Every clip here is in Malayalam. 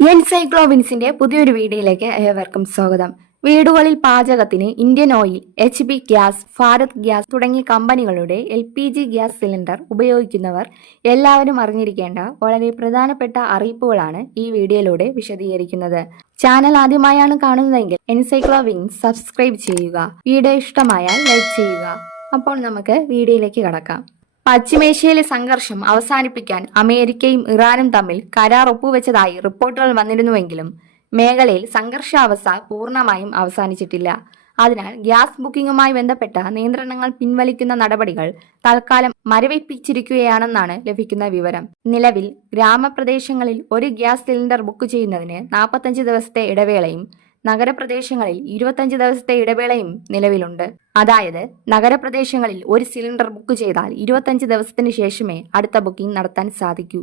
എൻസൈക്ലോവിൻസിന്റെ പുതിയൊരു വീഡിയോയിലേക്ക് ഏവർക്കും സ്വാഗതം. വീടുകളിൽ പാചകത്തിന് Indian oil, HP gas, Bharat gas തുടങ്ങിയ കമ്പനികളുടെ LPG ഗ്യാസ് സിലിണ്ടർ ഉപയോഗിക്കുന്നവർ എല്ലാവരും അറിഞ്ഞിരിക്കേണ്ട വളരെ പ്രധാനപ്പെട്ട അറിയിപ്പുകളാണ് ഈ വീഡിയോയിലൂടെ വിശദീകരിക്കുന്നത്. ചാനൽ ആദ്യമായാണ് കാണുന്നതെങ്കിൽ എൻസൈക്ലോവിൻസ് സബ്സ്ക്രൈബ് ചെയ്യുക. വീഡിയോ ഇഷ്ടമായാൽ ലൈക്ക് ചെയ്യുക. അപ്പോൾ നമുക്ക് വീഡിയോയിലേക്ക് കടക്കാം. പശ്ചിമേഷ്യയിലെ സംഘർഷം അവസാനിപ്പിക്കാൻ അമേരിക്കയും ഇറാനും തമ്മിൽ കരാർ ഒപ്പുവെച്ചതായി റിപ്പോർട്ടുകൾ വന്നിരുന്നുവെങ്കിലും മേഖലയിൽ സംഘർഷാവസ്ഥ പൂർണ്ണമായും അവസാനിച്ചിട്ടില്ല. അതിനാൽ ഗ്യാസ് ബുക്കിംഗുമായി ബന്ധപ്പെട്ട നിയന്ത്രണങ്ങൾ പിൻവലിക്കുന്ന നടപടികൾ തൽക്കാലം മരവിപ്പിച്ചിരിക്കുകയാണെന്നാണ് ലഭിക്കുന്ന വിവരം. നിലവിൽ ഗ്രാമപ്രദേശങ്ങളിൽ ഒരു ഗ്യാസ് സിലിണ്ടർ ബുക്ക് ചെയ്യുന്നതിന് 45 ദിവസത്തെ ഇടവേളയും നഗരപ്രദേശങ്ങളിൽ 25 ദിവസത്തെ ഇടവേളയും നിലവിലുണ്ട്. അതായത് നഗരപ്രദേശങ്ങളിൽ ഒരു സിലിണ്ടർ ബുക്ക് ചെയ്താൽ 25 ദിവസത്തിന് ശേഷമേ അടുത്ത ബുക്കിംഗ് നടത്താൻ സാധിക്കൂ.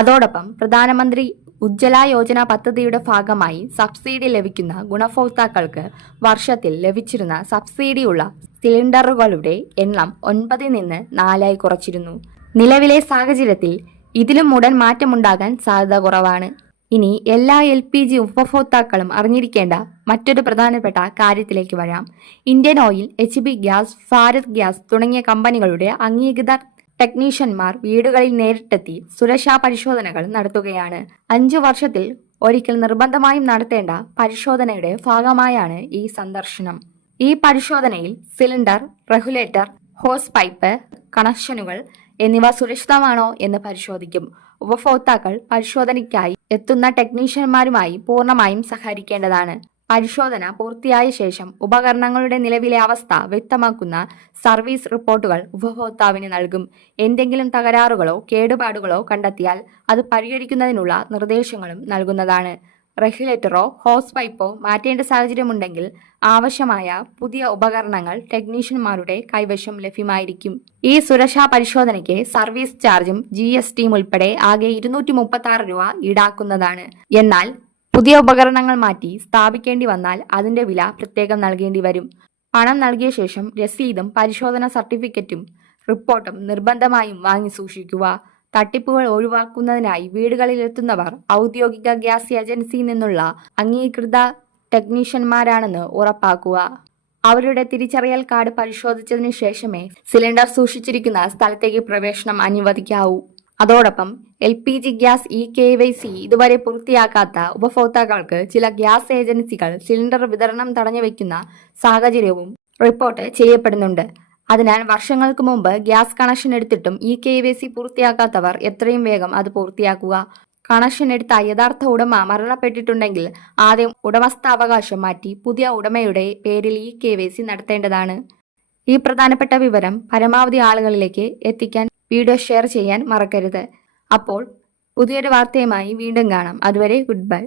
അതോടൊപ്പം പ്രധാനമന്ത്രി ഉജ്ജ്വല യോജന പദ്ധതിയുടെ ഭാഗമായി സബ്സിഡി ലഭിക്കുന്ന ഗുണഭോക്താക്കൾക്ക് വർഷത്തിൽ ലഭിച്ചിരുന്ന സബ്സിഡിയുള്ള സിലിണ്ടറുകളുടെ എണ്ണം 9 നിന്ന് 4 കുറച്ചിരുന്നു. നിലവിലെ സാഹചര്യത്തിൽ ഇതിലും ഉടൻ മാറ്റമുണ്ടാകാൻ സാധ്യത കുറവാണ്. ഇനി എല്ലാ LPG ഉപഭോക്താക്കളും അറിഞ്ഞിരിക്കേണ്ട മറ്റൊരു പ്രധാനപ്പെട്ട കാര്യത്തിലേക്ക് വരാം. Indian oil, HP gas, Bharat gas തുടങ്ങിയ കമ്പനികളുടെ അംഗീകൃത ടെക്നീഷ്യന്മാർ വീടുകളിൽ നേരിട്ടെത്തി സുരക്ഷാ പരിശോധനകൾ നടത്തുകയാണ്. 5 വർഷത്തിൽ ഒരിക്കൽ നിർബന്ധമായും നടത്തേണ്ട പരിശോധനയുടെ ഭാഗമായാണ് ഈ സന്ദർശനം. ഈ പരിശോധനയിൽ സിലിണ്ടർ, റെഗുലേറ്റർ, ഹോസ് പൈപ്പ്, കണക്ഷനുകൾ എന്നിവ സുരക്ഷിതമാണോ എന്ന് പരിശോധിക്കും. ഉപഭോക്താക്കൾ പരിശോധനയ്ക്കായി എത്തുന്ന ടെക്നീഷ്യന്മാരുമായി പൂർണ്ണമായും സഹകരിക്കേണ്ടതാണ്. പരിശോധന പൂർത്തിയായ ശേഷം ഉപകരണങ്ങളുടെ നിലവിലെ അവസ്ഥ വ്യക്തമാക്കുന്ന സർവീസ് റിപ്പോർട്ടുകൾ ഉപഭോക്താവിന് നൽകും. എന്തെങ്കിലും തകരാറുകളോ കേടുപാടുകളോ കണ്ടെത്തിയാൽ അത് പരിഹരിക്കുന്നതിനുള്ള നിർദ്ദേശങ്ങളും നൽകുന്നതാണ്. റെഗുലേറ്ററോ ഹോസ് പൈപ്പോ മാറ്റേണ്ട സാഹചര്യമുണ്ടെങ്കിൽ ആവശ്യമായ പുതിയ ഉപകരണങ്ങൾ ടെക്നീഷ്യന്മാരുടെ കൈവശം ലഭ്യമായിരിക്കും. ഈ സുരക്ഷാ പരിശോധനയ്ക്ക് സർവീസ് ചാർജും GSTയും ഉൾപ്പെടെ ആകെ 236 രൂപ ഈടാക്കുന്നതാണ്. എന്നാൽ പുതിയ ഉപകരണങ്ങൾ മാറ്റി സ്ഥാപിക്കേണ്ടി വന്നാൽ അതിന്റെ വില പ്രത്യേകം നൽകേണ്ടി വരും. പണം നൽകിയ ശേഷം രസീതും പരിശോധന സർട്ടിഫിക്കറ്റും റിപ്പോർട്ടും നിർബന്ധമായും വാങ്ങി സൂക്ഷിക്കുക. തട്ടിപ്പുകൾ ഒഴിവാക്കുന്നതിനായി വീടുകളിലെത്തുന്നവർ ഔദ്യോഗിക ഗ്യാസ് ഏജൻസിയിൽ നിന്നുള്ള അംഗീകൃത ടെക്നീഷ്യന്മാരാണെന്ന് ഉറപ്പാക്കുക. അവരുടെ തിരിച്ചറിയൽ കാർഡ് പരിശോധിച്ചതിന് ശേഷമേ സിലിണ്ടർ സൂക്ഷിച്ചിരിക്കുന്ന സ്ഥലത്തേക്ക് പ്രവേശനം അനുവദിക്കാവൂ. അതോടൊപ്പം LPG ഗ്യാസ് KYC ഇതുവരെ പൂർത്തിയാക്കാത്ത ഉപഭോക്താക്കൾക്ക് ചില ഗ്യാസ് ഏജൻസികൾ സിലിണ്ടർ വിതരണം തടഞ്ഞുവെക്കുന്ന സാഹചര്യവും റിപ്പോർട്ട് ചെയ്യപ്പെടുന്നുണ്ട്. അതിനാൽ വർഷങ്ങൾക്ക് മുമ്പ് ഗ്യാസ് കണക്ഷൻ എടുത്തിട്ടും KYC പൂർത്തിയാക്കാത്തവർ എത്രയും വേഗം അത് പൂർത്തിയാക്കുക. കണക്ഷൻ എടുത്ത യഥാർത്ഥ ഉടമ മരണപ്പെട്ടിട്ടുണ്ടെങ്കിൽ ആദ്യം ഉടമസ്ഥാവകാശം മാറ്റി പുതിയ ഉടമയുടെ പേരിൽ KYC നടത്തേണ്ടതാണ്. ഈ പ്രധാനപ്പെട്ട വിവരം പരമാവധി ആളുകളിലേക്ക് എത്തിക്കാൻ വീഡിയോ ഷെയർ ചെയ്യാൻ മറക്കരുത്. അപ്പോൾ പുതിയൊരു വാർത്തയുമായി വീണ്ടും കാണാം. അതുവരെ ഗുഡ് ബൈ.